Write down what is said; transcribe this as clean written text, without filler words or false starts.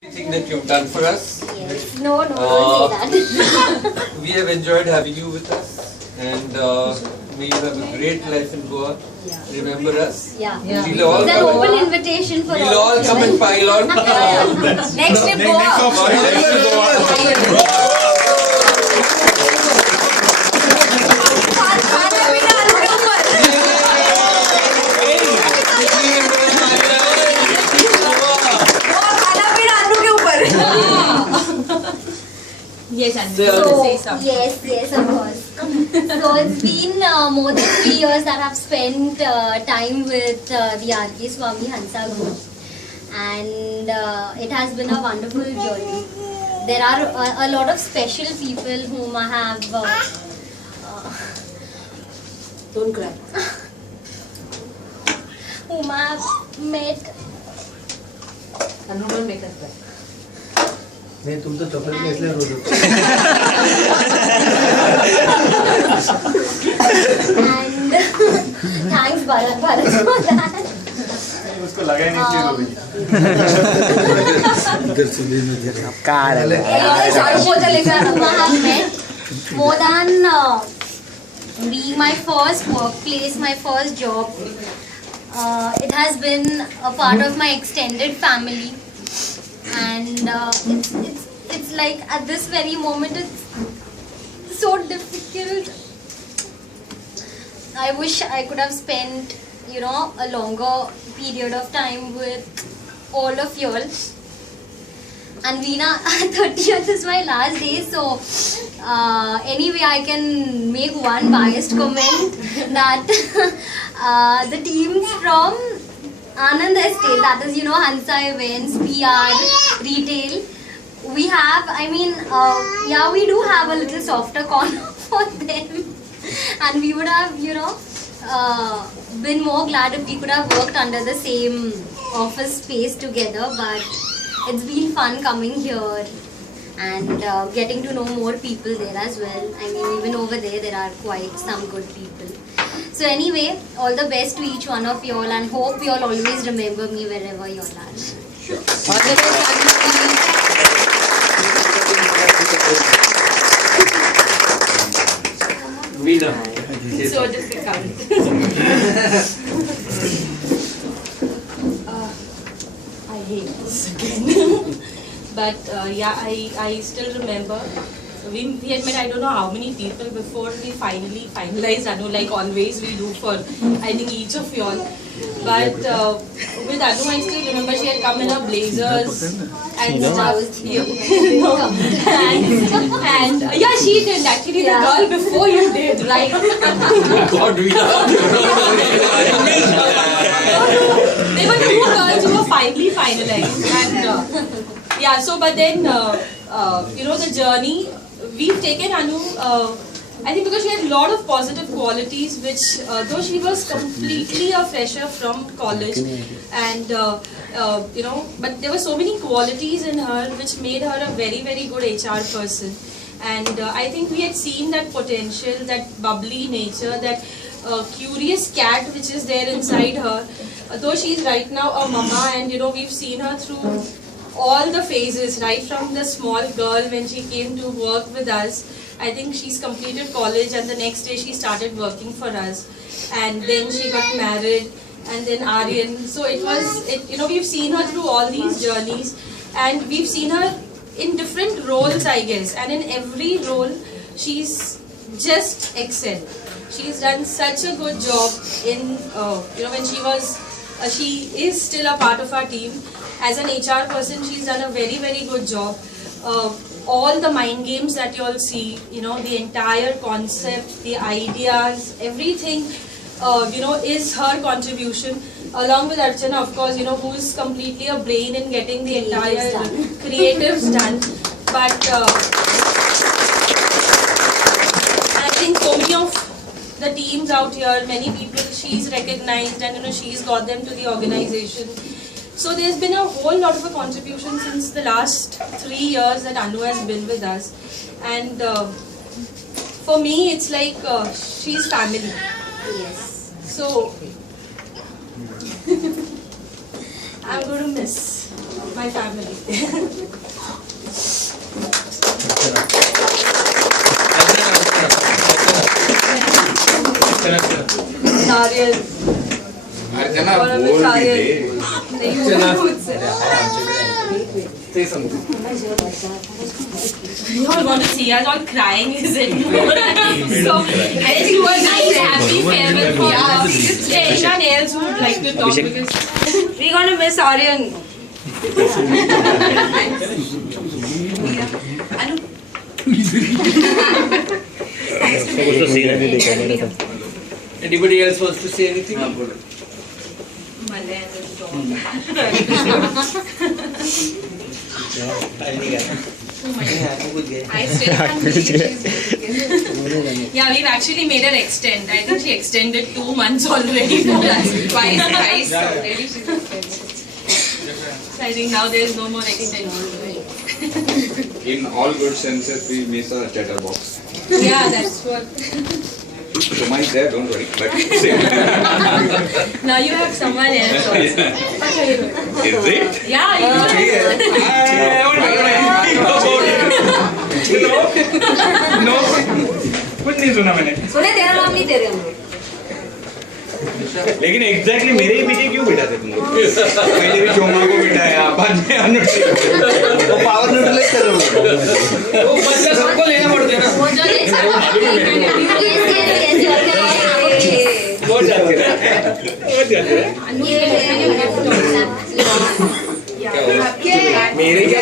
Everything that you've done for us. Yes. No, don't say that. We have enjoyed having you with us, and may you have a great life in Goa. Yeah. Remember us. Yeah. We'll all It's an come open and, invitation for we'll all come and pile on. Next trip Yes, and So, say something. yes, of course. So it's been more than 3 years that I've spent time with the R.K. Swami Hansa Group, and it has been a wonderful journey. There are a lot of special people whom I have. Don't cry. Whom I have met. And don't make us cry. नहीं तुम तो chocolate में इसलिए रो रहे हो And thanks Bharat for that. उसको लगा ही नहीं इसलिए रो रही इधर से ले मुझे कार है I have met more than being my first workplace, my first job. It has been a part of my extended family, and it's like at this very moment it's so difficult. I wish I could have spent, a longer period of time with all of you all. And Veena, 30th is my last day, so anyway, I can make one biased comment that the teams from Anand Estate, that is, Hansa Events, PR, Retail, we have, we do have a little softer corner for them. And we would have, been more glad if we could have worked under the same office space together, but it's been fun coming here and getting to know more people there as well. Even over there are quite some good people. So anyway, all the best to each one of you all, and hope you all always remember me wherever you all are. All the best, Veena. so difficult. I hate this again. But I still remember we had met I don't know how many people before we finally finalized Anu, like always we do for I think each of you all. But with Anu I still remember she had come in her blazers and stuff. No. and yeah, she did actually, the girl before you did, right? God, Veena. They were the two girls who were finally finalized, and so but then the journey we've taken Anu, I think because she had a lot of positive qualities, which though she was completely a fresher from college, and but there were so many qualities in her which made her a very, very good HR person. And I think we had seen that potential, that bubbly nature, that curious cat which is there inside her. Though she's right now a mama, and we've seen her through all the phases, right from the small girl when she came to work with us. I think she's completed college, and the next day she started working for us, and then she got married, and then Aryan. So we've seen her through all these journeys, and we've seen her in different roles, I guess, and in every role she's just excelled. She's done such a good job in when she is still a part of our team. As an HR person, she's done a very, very good job. All the mind games that you all see, the entire concept, the ideas, everything, is her contribution. Along with Archana, of course, who is completely a brain in getting the entire creatives done. But I think so many of the teams out here, many people she's recognized, and she's got them to the organization. So there's been a whole lot of a contribution since the last 3 years that Anu has been with us, and for me it's like she's family. Yes. So I'm going to miss. My family. Nariyal. अर्चना और हमें बोल भी नारियल दे नहीं हुआ खुद से. Say something. You all want to see us all crying, is it? So, let's do a nice happy farewell for anyone else who would like to talk because we're gonna miss Aryan. Anu. Anybody else wants to say anything? Malay and the dog. I still can't believe she's Yeah, we've actually made her extend. I think she extended 2 months already for us. Twice already she's extended. So I think now there's no more extension. in all good senses we miss our chatterbox. Yeah, that's what. So mine's there, don't worry. But same. Now you have someone else also. Is it? Yeah, you know. No, कुछ नहीं सुना मैंने. सुने तेरा नाम नहीं तेरे हम लोग. लेकिन एग्जैक्टली मेरे ही पीछे क्यों बिठाते तुम लोग? पहले भी चोमा को बिठाया, बाद में अनुष्का. वो पावर न्यूट्रलाइज कर रहे हो. वो बच्चा सबको लेना पड़ता है ना. वो जो नहीं सब बहुत जाती है. बहुत जाती है. क्या हुआ? मेरे क्या